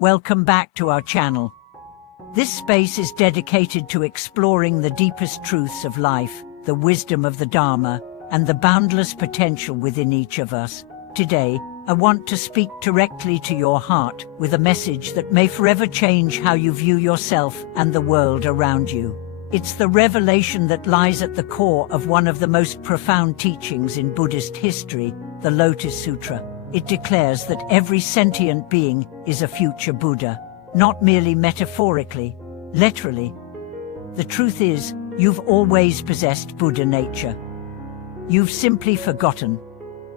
Welcome back to our channel. This space is dedicated to exploring the deepest truths of life, the wisdom of the Dharma, and the boundless potential within each of us. Today, I want to speak directly to your heart with a message that may forever change how you view yourself and the world around you. It's the revelation that lies at the core of one of the most profound teachings in Buddhist history, the Lotus Sutra. It declares that every sentient being is a future Buddha, not merely metaphorically, literally. The truth is, you've always possessed Buddha nature. You've simply forgotten.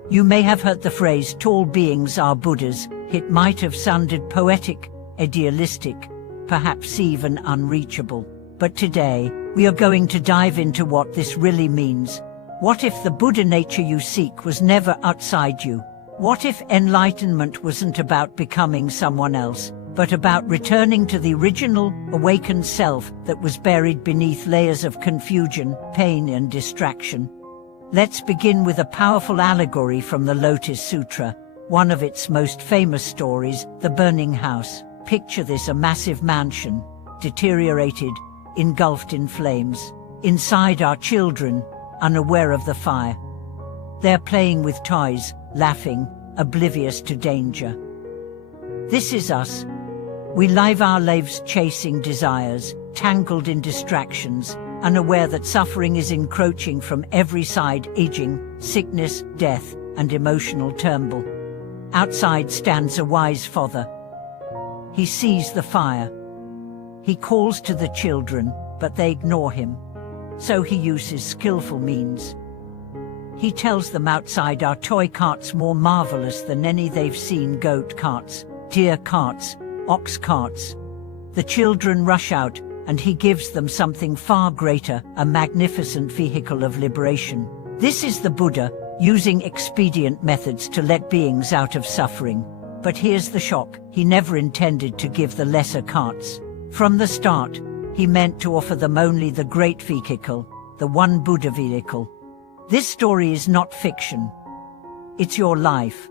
You may have heard the phrase, "Tall beings are Buddhas." It might have sounded poetic, idealistic, perhaps even unreachable. But today, we are going to dive into what this really means. What if the Buddha nature you seek was never outside you? What if enlightenment wasn't about becoming someone else, but about returning to the original, awakened self that was buried beneath layers of confusion, pain, and distraction? Let's begin with a powerful allegory from the Lotus Sutra, one of its most famous stories, the burning house. Picture this: a massive mansion, deteriorated, engulfed in flames. Inside are children, unaware of the fire. They're playing with toys, laughing, oblivious to danger. This is us. We live our lives chasing desires, tangled in distractions, unaware that suffering is encroaching from every side: aging, sickness, death, and emotional turmoil. Outside stands a wise father. He sees the fire. He calls to the children, but they ignore him. So he uses skillful means. He tells them outside are toy carts more marvelous than any they've seen: goat carts, deer carts, ox carts. The children rush out, and he gives them something far greater, a magnificent vehicle of liberation. This is the Buddha, using expedient methods to let beings out of suffering. But here's the shock: he never intended to give the lesser carts. From the start, he meant to offer them only the great vehicle, the one Buddha vehicle. This story is not fiction. It's your life.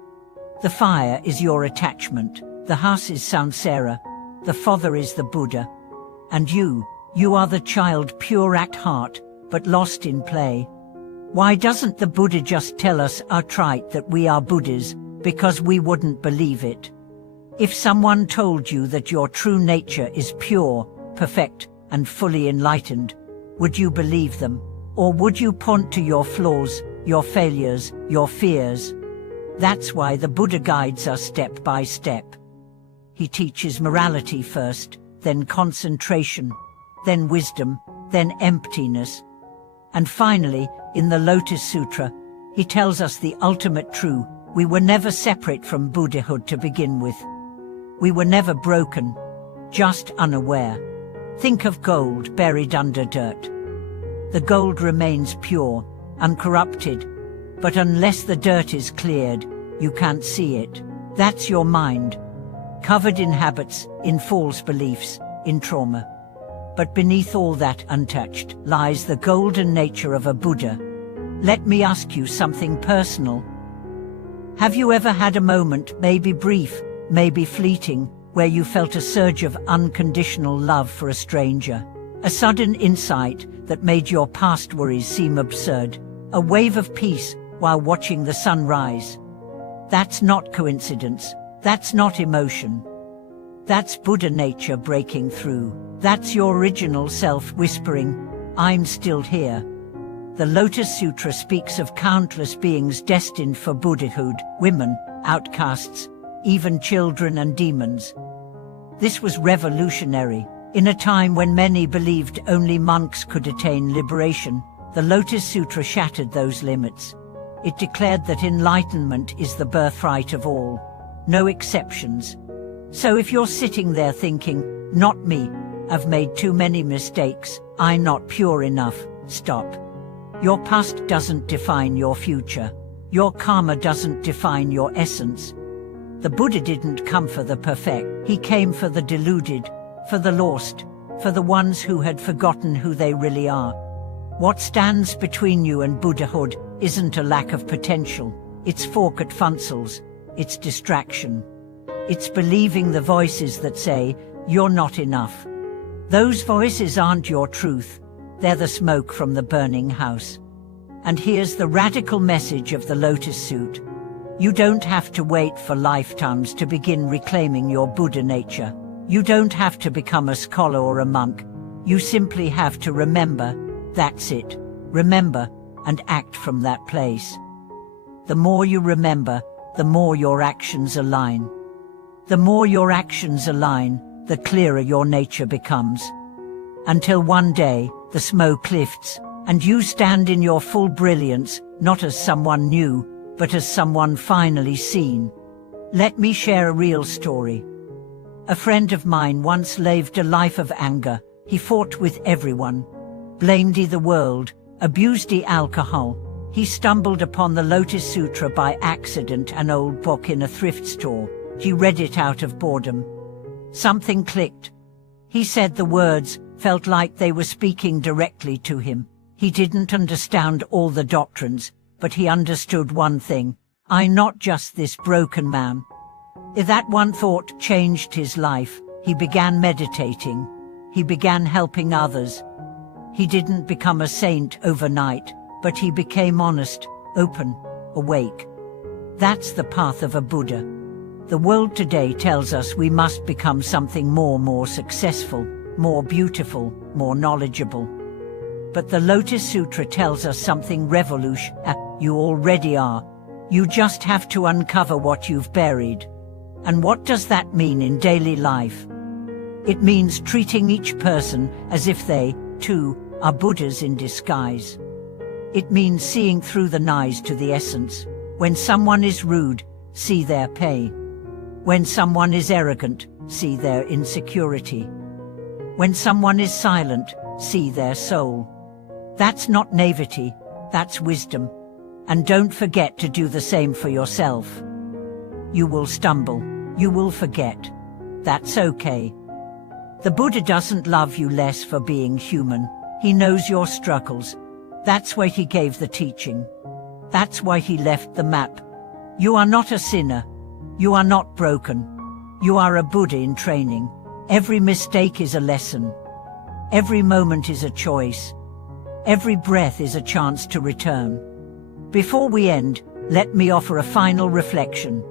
The fire is your attachment. The house is samsara. The father is the Buddha. And you are the child, pure at heart, but lost in play. Why doesn't the Buddha just tell us outright that we are Buddhas? Because we wouldn't believe it. If someone told you that your true nature is pure, perfect, and fully enlightened, would you believe them? Or would you point to your flaws, your failures, your fears? That's why the Buddha guides us step by step. He teaches morality first, then concentration, then wisdom, then emptiness. And finally, in the Lotus Sutra, he tells us the ultimate truth: we were never separate from Buddhahood to begin with. We were never broken, just unaware. Think of gold buried under dirt. The gold remains pure, uncorrupted, but unless the dirt is cleared, you can't see it. That's your mind, covered in habits, in false beliefs, in trauma. But beneath all that, untouched, lies the golden nature of a Buddha. Let me ask you something personal. Have you ever had a moment, maybe brief, maybe fleeting, where you felt a surge of unconditional love for a stranger? A sudden insight that made your past worries seem absurd? A wave of peace while watching the sun rise? That's not coincidence. That's not emotion. That's Buddha nature breaking through. That's your original self whispering, "I'm still here." The Lotus Sutra speaks of countless beings destined for Buddhahood: women, outcasts, even children and demons. This was revolutionary. In a time when many believed only monks could attain liberation, the Lotus Sutra shattered those limits. It declared that enlightenment is the birthright of all, no exceptions. So if you're sitting there thinking, "Not me, I've made too many mistakes, I'm not pure enough," stop. Your past doesn't define your future. Your karma doesn't define your essence. The Buddha didn't come for the perfect. He came for the deluded, for the lost, for the ones who had forgotten who they really are. What stands between you and Buddhahood isn't a lack of potential. It's forked funsels. It's distraction. It's believing the voices that say, "You're not enough." Those voices aren't your truth. They're the smoke from the burning house. And here's the radical message of the Lotus Suit. You don't have to wait for lifetimes to begin reclaiming your Buddha nature. You don't have to become a scholar or a monk. You simply have to remember. That's it. Remember, and act from that place. The more you remember, the more your actions align. The more your actions align, the clearer your nature becomes. Until one day, the smoke lifts, and you stand in your full brilliance, not as someone new, but as someone finally seen. Let me share a real story. A friend of mine once lived a life of anger. He fought with everyone, blamed the world, abused alcohol. He stumbled upon the Lotus Sutra by accident, an old book in a thrift store. He read it out of boredom. Something clicked. He said the words, felt like they were speaking directly to him. He didn't understand all the doctrines, but he understood one thing. I'm not just this broken man. That one thought changed his life. He began meditating. He began helping others. He didn't become a saint overnight, but he became honest, open, awake. That's the path of a Buddha. The world today tells us we must become something more successful, more beautiful, more knowledgeable. But the Lotus Sutra tells us something revolutionary. You already are. You just have to uncover what you've buried. And what does that mean in daily life? It means treating each person as if they, too, are Buddhas in disguise. It means seeing through the noise to the essence. When someone is rude, see their pain. When someone is arrogant, see their insecurity. When someone is silent, see their soul. That's not naivety, that's wisdom. And don't forget to do the same for yourself. You will stumble, you will forget. That's okay. The Buddha doesn't love you less for being human. He knows your struggles. That's why he gave the teaching. That's why he left the map. You are not a sinner. You are not broken. You are a Buddha in training. Every mistake is a lesson. Every moment is a choice. Every breath is a chance to return. Before we end, let me offer a final reflection.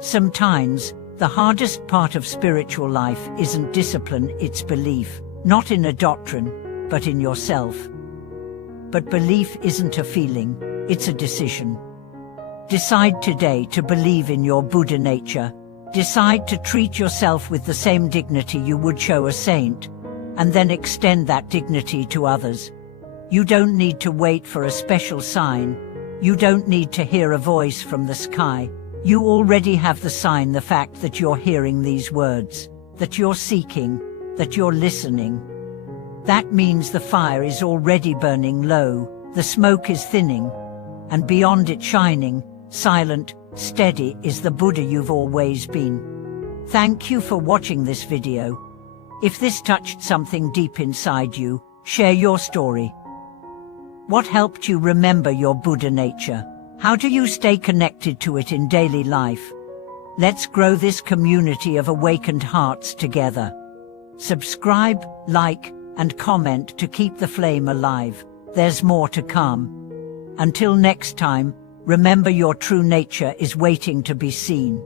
Sometimes, the hardest part of spiritual life isn't discipline, it's belief. Not in a doctrine, but in yourself. But belief isn't a feeling, it's a decision. Decide today to believe in your Buddha nature. Decide to treat yourself with the same dignity you would show a saint, and then extend that dignity to others. You don't need to wait for a special sign. You don't need to hear a voice from the sky. You already have the sign, the fact that you're hearing these words, that you're seeking, that you're listening. That means the fire is already burning low, the smoke is thinning, and beyond it shining, silent, steady is the Buddha you've always been. Thank you for watching this video. If this touched something deep inside you, share your story. What helped you remember your Buddha nature? How do you stay connected to it in daily life? Let's grow this community of awakened hearts together. Subscribe, like, and comment to keep the flame alive. There's more to come. Until next time, remember your true nature is waiting to be seen.